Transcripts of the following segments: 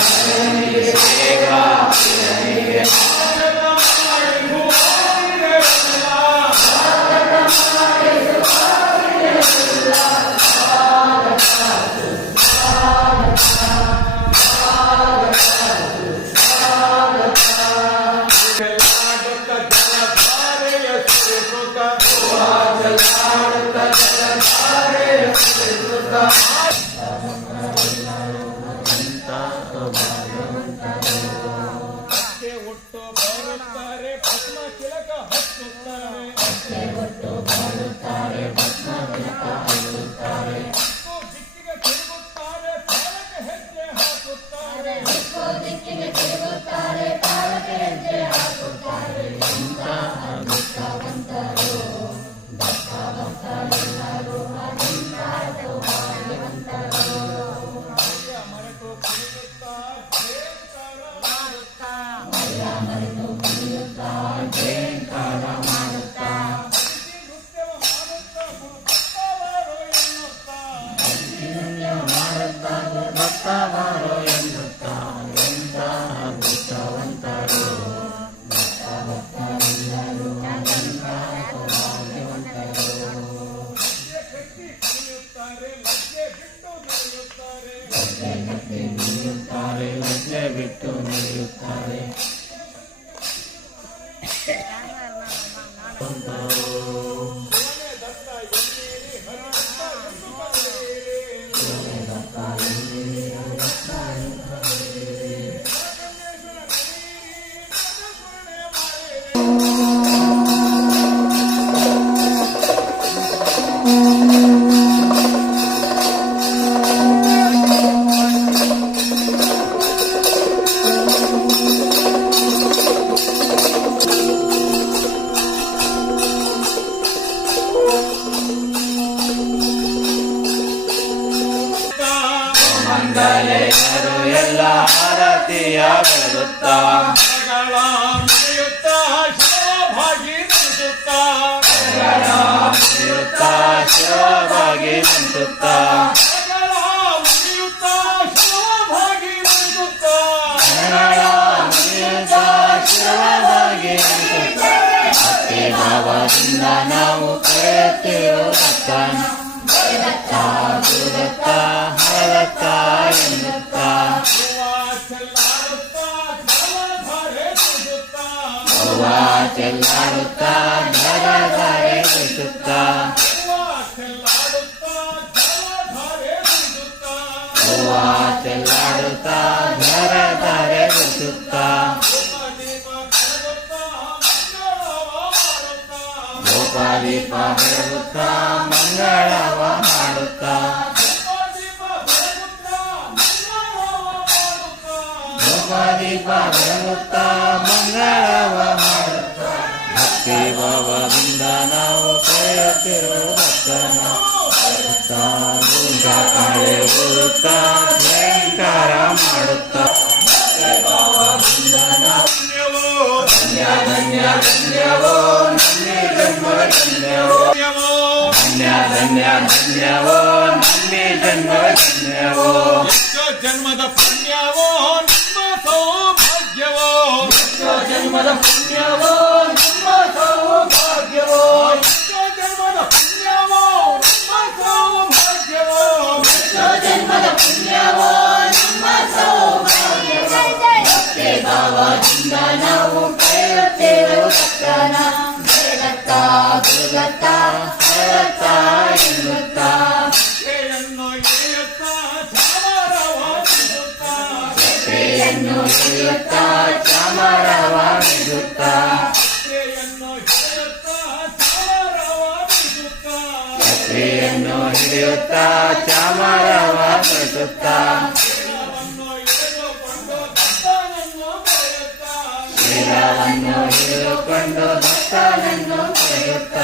ಶಿವನಿಗೆ ಸೇವಾ ಶಿವನಿಗೆ ಬಿಟ್ಟು ನಡೆಯುತ್ತಾರೆ. ಮಂಗಲೆಯರು ಎಲ್ಲ ಆರತಿಯ ಬೆಳಗುತ್ತಾ ಶಿವಭಾಗಿ ನಿಂತುತ್ತಾ ಶಿವಭಾಗಿ ಭಕ್ತಿ ಭಾವದಿಂದ ನಾವು ಕರೆಯುತ್ತಿರುವ ಗುರುದತ್ತ ಹರದತ್ತ ಎನ್ನುತ್ತ ಹೂವ ಚೆಲ್ಲಾಡುತ್ತ ಧರ ಧಾರೆ ಬಿಸುತ್ತ ಹೂವ ಚೆಲ್ಲಾಡುತ್ತ ಧರ ಧಾರೆ ಬಿಸುತ್ತ ಧೂಪ ದೀಪ ಬೆಳಗುತ್ತ ಮಂಗಳವ ಮಾಡುತ್ತಾ ಧೂಪ ದೀಪ ಬೆಳಗುತ್ತ ಮಂಗಳವ ಮಾಡುತ್ತಾ ಭಕ್ತಿ ಭಾವದಿಂದ ನಾವು ಕರೆಯುತ್ತಿರುವ ಭಕ್ತನ ಕಾಳೆ ಓದುತ್ತಾ ಜಯಂಕಾರ ಮಾಡುತ್ತಾ ಧನ್ಯ ಧನ್ಯ ಧನ್ಯವೋ ನನ್ನಿ ಜನ್ಮ ಧನ್ಯವೋ ಧನ್ಯ ಧನ್ಯ ಧನ್ಯವೋ ನನ್ನಿ ಜನ್ಮ ಧನ್ಯವೋ ಜನ್ಮದ ಪುಣ್ಯವೋ ನಿಮ್ಮ ಸೌಭಾಗ್ಯವೋ ಜನ್ಮದ ಪುಣ್ಯವೋ ನಿಮ್ಮ ಸೌಭಾಗ್ಯವೋ ಜನ್ಮದ ಪುಣ್ಯವೋ ನಿಮ್ಮ ಸೌಭಾಗ್ಯವೋ ಜನ್ಮದ ಪುಣ್ಯವೋ ನಿಮ್ಮ ಸೌಭಾಗ್ಯವೋ ಭಕ್ತಿ ಭಾವದಿಂದ ನಾವು ಕರೆಯುತ್ತಿರುವ ಭಕ್ತನ ಜಯದತ್ತ ಗುರುದತ್ತ ಹರದತ್ತ ಎನ್ನುತ್ತ ಶ್ರೇಯನ್ನು ಹಿಡಿಯುತ್ತ ಚಾಮರವ ಬಿಡುತ್ತ ಶ್ರೇಯನ್ನು ಹಿಡಿಯುತ್ತ ಚಾಮರವ ಬಿಡುತ್ತ ಶೀಲವನ್ನು ಹಿಡಿದುಕೊಂಡು ಭಕ್ತನನ್ನು ಕರೆಯುತ್ತ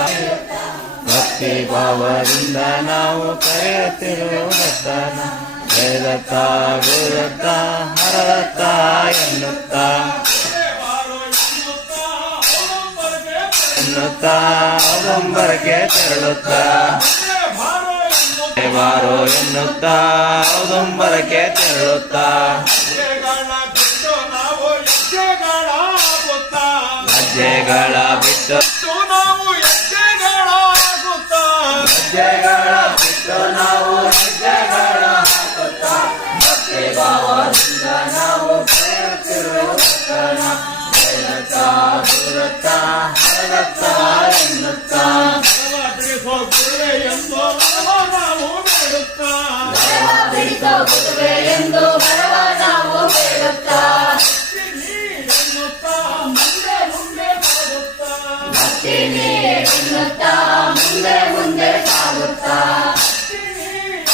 ಭಕ್ತಿ ಭಾವದಿಂದ ನಾವು ಕರೆಯುತ್ತಿರುವ ಭಕ್ತನ ಜಯದತ್ತ ಗುರುದತ್ತ ಹರದತ್ತ ಎನ್ನುತ್ತ ಔದಂಬರಕ್ಕೆ ತೆರಳುತ್ತ ಬಾರೋ ಎನ್ನುತ್ತ ಔದಂಬರಕ್ಕೆ ತೆರಳುತ್ತ ಹೆಜ್ಜೆಗಳ ಬಿಟ್ಟು ನಾವು ಹೆಜ್ಜೆಗಳಾಗುತ್ತಾ ಹೆಜ್ಜೆಗಳ ಬಿಟ್ಟು ನಾವು ಹೆಜ್ಜೆಗಳ ಹಾಕುತ್ತಾ ಭಕ್ತಿ ಭಾವದಿಂದ ನಾವು ಬೆಳೆಯುತ್ತಿರುವುದಕ್ಕನ ಬೆಳತಾ ದೂರತಾ ಹರಡುತ್ತಾ ಎನ್ನುತ್ತಾ ಬಿಡಿಸೋ ಗುರುವೆ ಎಂದು ನಾವು ಬೇಡುತ್ತಾ ಬಿಡಿಸೋ ಗುರುವೆ ಎಂದು ಬರವ ನಾವು ಬೇಡುತ್ತಾ ಎನ್ನುತ್ತಾ ಮುಂದೆ ಮುಂದೆ ಹೋಗುತ್ತಾ ಭಕ್ತಿ ನೀಡುತ್ತಾ ಮುಂದೆ ಮುಂದೆ ಸಾಗುತ್ತಾ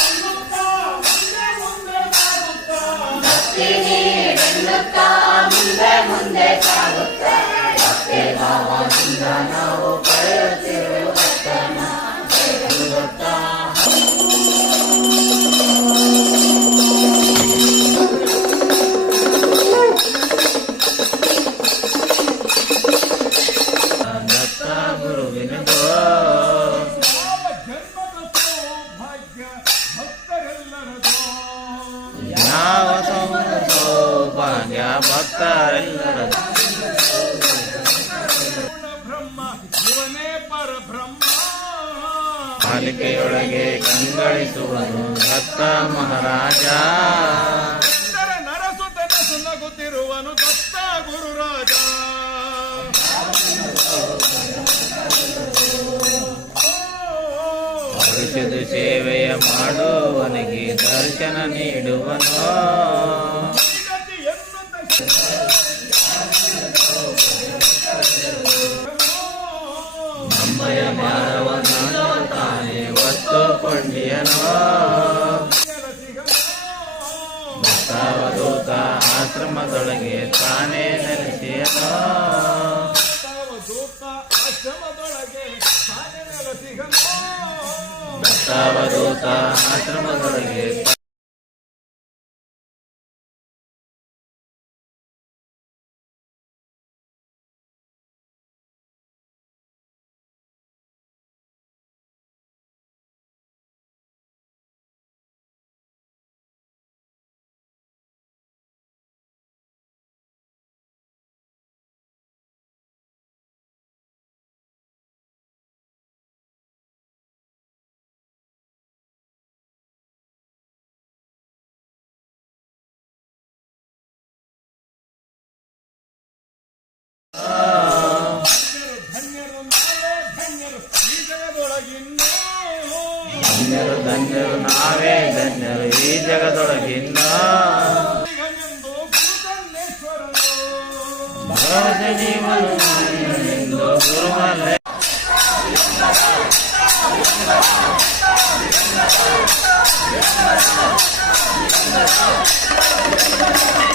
ಎನ್ನುತ್ತಾ ಮುಂದೆ ಮುಂದೆ ಸಾಗುತ್ತಾ ಭಕ್ತಿ ನೀಡುತ್ತಾ ಮುಂದೆ ಮುಂದೆ ಸಾಗುತ್ತಾ ಭಕ್ತಿ ಭಾವದಿಂದ ನಾವು ಪಡೆಯುತ್ತಿರುವುದಕ್ಕನ ಬೇಡುತ್ತಾ ದತ್ತ ಗುರುವಿನದು ಯಾವ ಜನ್ಮದ ಸೌಭಾಗ್ಯ ಭಕ್ತರೆಲ್ಲರದು ಯಾವ ಸೌಭಾಗ್ಯ ಭಕ್ತರೆಲ್ಲರದು ಪೂರ್ಣ ಬ್ರಹ್ಮ ಇವನೇ ಪರಬ್ರಹ್ಮ ಪಾಲಿಕೆಯೊಳಗೆ ಕಂಗಳಿಸುವನು ದತ್ತ ಮಹಾರಾಜ ಎಂದರೆ ನರಸುತನ ಸುನಗುತ್ತಿರುವನು ದತ್ತ ಗುರುರಾಜ ಪರಿಶುದ್ಧ ಸೇವೆಯ ಮಾಡುವನಿಗೆ ದರ್ಶನ ನೀಡುವನು ಗತಿ ಎನ್ನುತ್ತ ನಮ್ಮಯ ಜ್ಞಾನವನ್ನು ತಾನೇ ಒತ್ತುಕೊಂಡಿಯನು ಭಕ್ತಾವಧೂತ ಆಶ್ರಮದೊಳಗೆ ತಾನೇ ನೆಲೆಸಿಯನು ದೂತ ಆಶ್ರಮದೊಳಗೆ ತಾನೇ ನೆಲೆಸಿಗನು ಭಕ್ತಾವಧೂತ ಆಶ್ರಮದೊಳಗೆ ಧನ್ಯರು ನಾವೇ ಧನ್ಯರು ಈ ಜಗದೊಳಗಿನ್ನೂ ಧನ್ಯರು ಧನ್ಯರು ನಾವೇ ಧನ್ಯರು ಈ ಜಗದೊಳಗಿನ್ನ ಎಂದು ಗುರುಧನ್ಯೇಶ್ವರನು ಭರವಸೆ ಜೀವನು ಎಂದು ಗುರುವಲ್ಲೇ ಿ